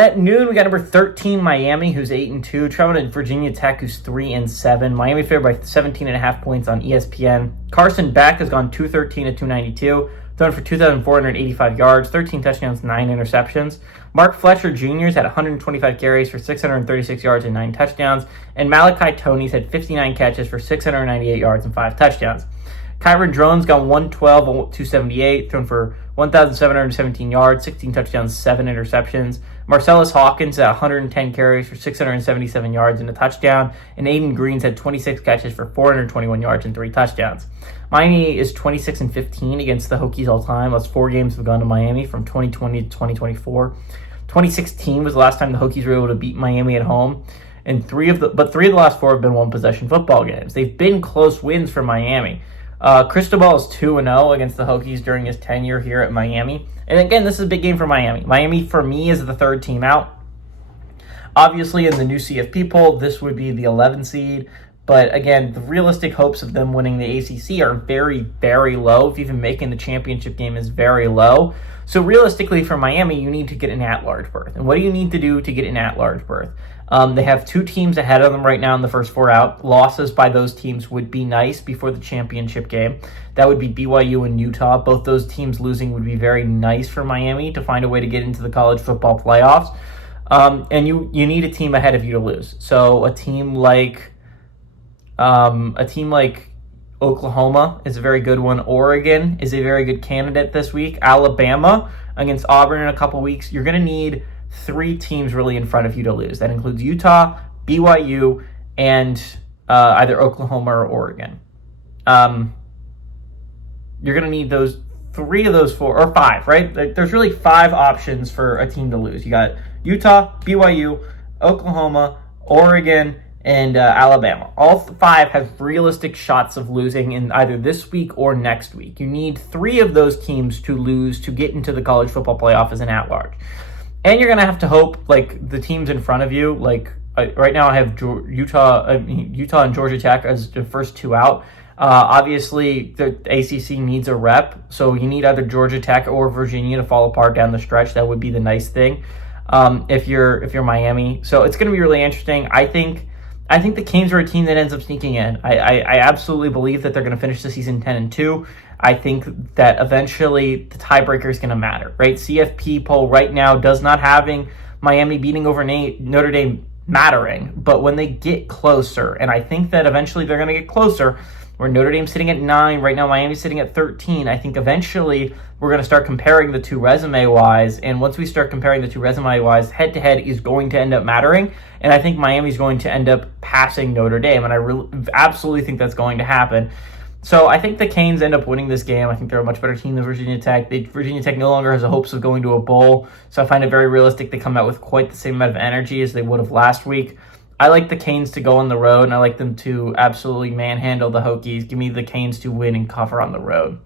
At noon, we got number 13, Miami, who's 8-2, traveling to Virginia Tech, who's 3-7. Miami favored by 17.5 points on ESPN. Carson Beck has gone 213 at 292, thrown for 2,485 yards, 13 touchdowns, 9 interceptions. Mark Fletcher Jr.'s had 125 carries for 636 yards and 9 touchdowns, and Malachi Tony's had 59 catches for 698 yards and 5 touchdowns. Kyron Drones got 112 on 278, thrown for 1,717 yards, 16 touchdowns, 7 interceptions. Marcellus Hawkins had 110 carries for 677 yards and a touchdown, and Aiden Greens had 26 catches for 421 yards and 3 touchdowns. Miami is 26-15 against the Hokies all time. That's 4 games have gone to Miami from 2020 to 2024. 2016 was the last time the Hokies were able to beat Miami at home, and three of the last 4 have been one-possession football games. They've been close wins for Miami. Cristobal is 2-0 against the Hokies during his tenure here at Miami. And again, this is a big game for Miami. Miami, for me, is the 3rd team out. Obviously, in the new CFP poll, this would be the 11 seed. But again, the realistic hopes of them winning the ACC are very, very low. If even making the championship game is very low. So realistically, for Miami, you need to get an at-large berth. And what do you need to do to get an at-large berth? They have 2 teams ahead of them right now in the first 4 out. Losses by those teams would be nice before the championship game. That would be BYU and Utah. Both those teams losing would be very nice for Miami to find a way to get into the college football playoffs. And you need a team ahead of you to lose. So a team like Oklahoma is a very good one. Oregon is a very good candidate this week. Alabama against Auburn in a couple weeks. You're going to need 3 teams really in front of you to lose. That includes Utah, BYU, and either Oklahoma or Oregon. You're going to need those 3 of those 4, or 5, right? There's really 5 options for a team to lose. You got Utah, BYU, Oklahoma, Oregon, and Alabama. All 5 have realistic shots of losing in either this week or next week. You need 3 of those teams to lose to get into the college football playoff as an at-large. And you're going to have to hope, the teams in front of you, right now I have Utah and Georgia Tech as the first 2 out. Obviously, the ACC needs a rep, so you need either Georgia Tech or Virginia to fall apart down the stretch. That would be the nice thing if you're Miami. So it's going to be really interesting. I think the Canes are a team that ends up sneaking in. I absolutely believe that they're going to finish the season 10-2. I think that eventually the tiebreaker is going to matter, right? CFP poll right now does not having Miami beating over Notre Dame mattering, but when they get closer, and I think that eventually they're going to get closer, where Notre Dame's sitting at 9, right now Miami's sitting at 13, I think eventually we're going to start comparing the 2 resume-wise, and once we start comparing the 2 resume-wise, head-to-head is going to end up mattering, and I think Miami's going to end up passing Notre Dame, and I absolutely think that's going to happen. So I think the Canes end up winning this game. I think they're a much better team than Virginia Tech. Virginia Tech no longer has the hopes of going to a bowl, so I find it very realistic they come out with quite the same amount of energy as they would have last week. I like the Canes to go on the road, and I like them to absolutely manhandle the Hokies. Give me the Canes to win and cover on the road.